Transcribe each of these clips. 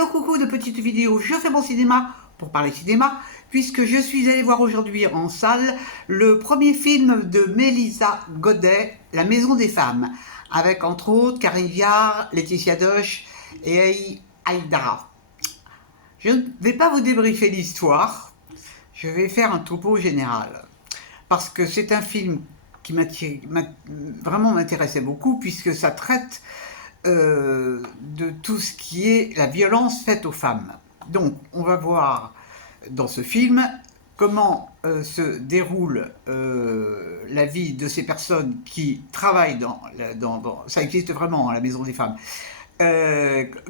Hello coucou de petites vidéos, je fais mon cinéma pour parler cinéma, puisque je suis allée voir aujourd'hui en salle le premier film de Mélissa Godet, La Maison des Femmes, avec entre autres Karine Viard, Laetitia Doche et Aïdara. Je ne vais pas vous débriefer l'histoire, je vais faire un topo général, parce que c'est un film qui vraiment m'intéressait beaucoup, puisque ça traite de tout ce qui est la violence faite aux femmes. Donc, on va voir dans ce film comment se déroule la vie de ces personnes qui travaillent ça existe vraiment, hein, la Maison des Femmes.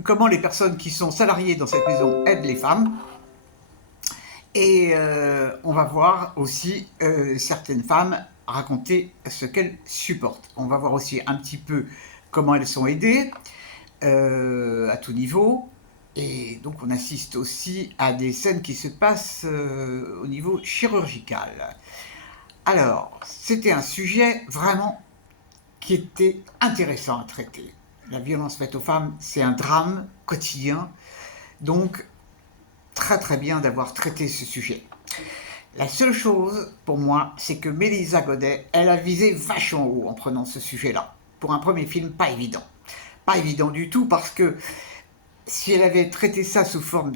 Comment les personnes qui sont salariées dans cette maison aident les femmes. Et on va voir aussi certaines femmes raconter ce qu'elles supportent. On va voir aussi un petit peu comment elles sont aidées à tout niveau. Et donc on assiste aussi à des scènes qui se passent au niveau chirurgical. Alors, c'était un sujet vraiment qui était intéressant à traiter. La violence faite aux femmes, c'est un drame quotidien. Donc, très bien d'avoir traité ce sujet. La seule chose, pour moi, c'est que Mélissa Godet, elle a visé vachement haut en prenant ce sujet-là. Pour un premier film, pas évident. Pas évident du tout, parce que si elle avait traité ça sous forme...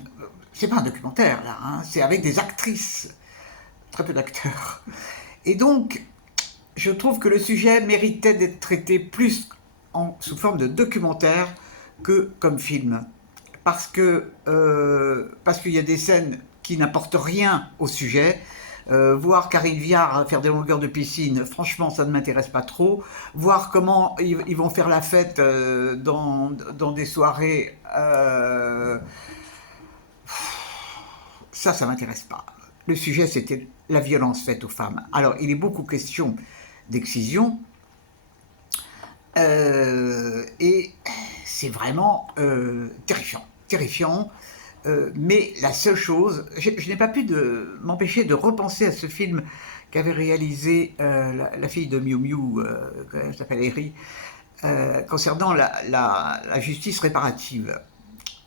C'est pas un documentaire, là, hein, c'est avec des actrices. Très peu d'acteurs. Et donc, je trouve que le sujet méritait d'être traité plus sous forme de documentaire que comme film. Parce qu'il y a des scènes qui n'apportent rien au sujet. Voir Karine Viard faire des longueurs de piscine, franchement, ça ne m'intéresse pas trop. Voir comment ils vont faire la fête dans des soirées, ça m'intéresse pas. Le sujet, c'était la violence faite aux femmes. Alors, il est beaucoup question d'excision, et c'est vraiment terrifiant. Mais la seule chose, je n'ai pas pu m'empêcher de repenser à ce film qu'avait réalisé la fille de Miu Miu, elle s'appelle Eri, concernant la justice réparative.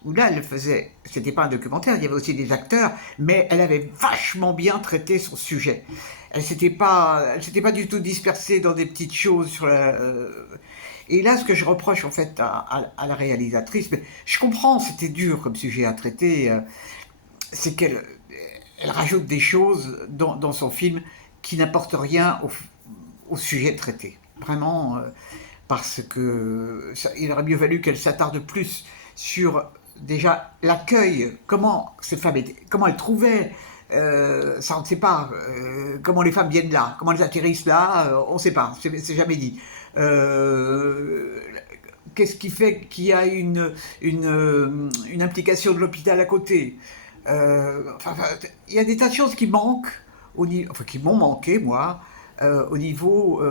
Où là, elle faisait, c'était pas un documentaire, il y avait aussi des acteurs, mais elle avait vachement bien traité son sujet. Elle s'était pas du tout dispersée dans des petites choses sur et là, ce que je reproche en fait à la réalisatrice, mais je comprends, c'était dur comme sujet à traiter, c'est qu'elle rajoute des choses dans son film qui n'apportent rien au sujet traité. Vraiment, parce que il aurait mieux valu qu'elle s'attarde plus sur déjà l'accueil, comment ces femmes étaient, comment elles trouvaient, ça on ne sait pas, comment les femmes viennent là, comment elles atterrissent là, on ne sait pas, c'est jamais dit. Qu'est-ce qui fait qu'il y a une implication de l'hôpital à côté, il y a des tas de choses qui manquent, qui m'ont manqué moi, au niveau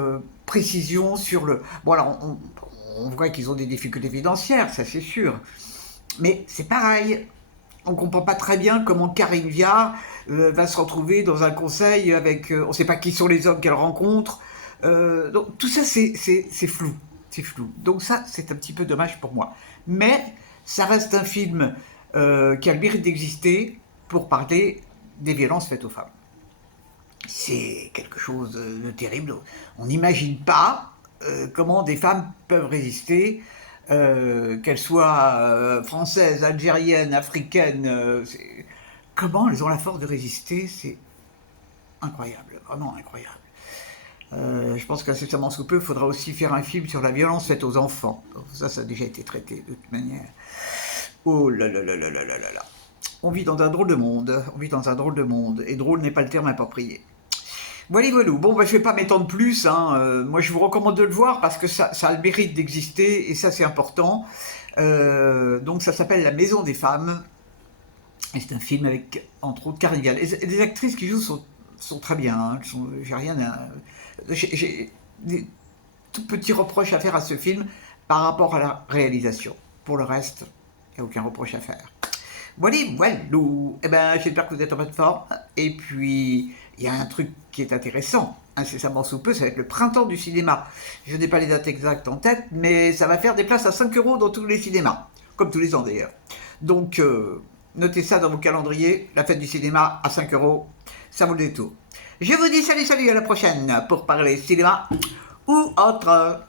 précision sur le... Bon alors on voit qu'ils ont des difficultés financières, ça c'est sûr, mais c'est pareil. On ne comprend pas très bien comment Karine Viard va se retrouver dans un conseil avec... on ne sait pas qui sont les hommes qu'elle rencontre. Donc tout ça, c'est flou. C'est flou. Donc ça, c'est un petit peu dommage pour moi. Mais ça reste un film qui a le mérite d'exister pour parler des violences faites aux femmes. C'est quelque chose de terrible. On n'imagine pas comment des femmes peuvent résister, qu'elles soient françaises, algériennes, africaines. Comment elles ont la force de résister, c'est incroyable, vraiment incroyable. Je pense qu'incessamment sous peu, il faudra aussi faire un film sur la violence faite aux enfants. Ça a déjà été traité de toute manière. Oh là là là là là là là. On vit dans un drôle de monde. On vit dans un drôle de monde. Et drôle n'est pas le terme approprié. Voilà. Bon, je ne vais pas m'étendre plus. Moi, je vous recommande de le voir parce que ça a le mérite d'exister et ça, c'est important. Donc, ça s'appelle La Maison des Femmes. Et c'est un film avec, entre autres, Karine Viard. Et les actrices qui jouent sont très bien. J'ai des tout petits reproches à faire à ce film par rapport à la réalisation. Pour le reste, il n'y a aucun reproche à faire. Voilà. Eh ben, j'espère que vous êtes en bonne forme. Et puis, il y a un truc qui est intéressant, incessamment sous peu, ça va être le printemps du cinéma. Je n'ai pas les dates exactes en tête, mais ça va faire des places à 5 € dans tous les cinémas, comme tous les ans d'ailleurs. Donc, notez ça dans vos calendriers, la fête du cinéma à 5 €, ça vaut le détour. Je vous dis salut, salut, à la prochaine pour parler cinéma ou autre.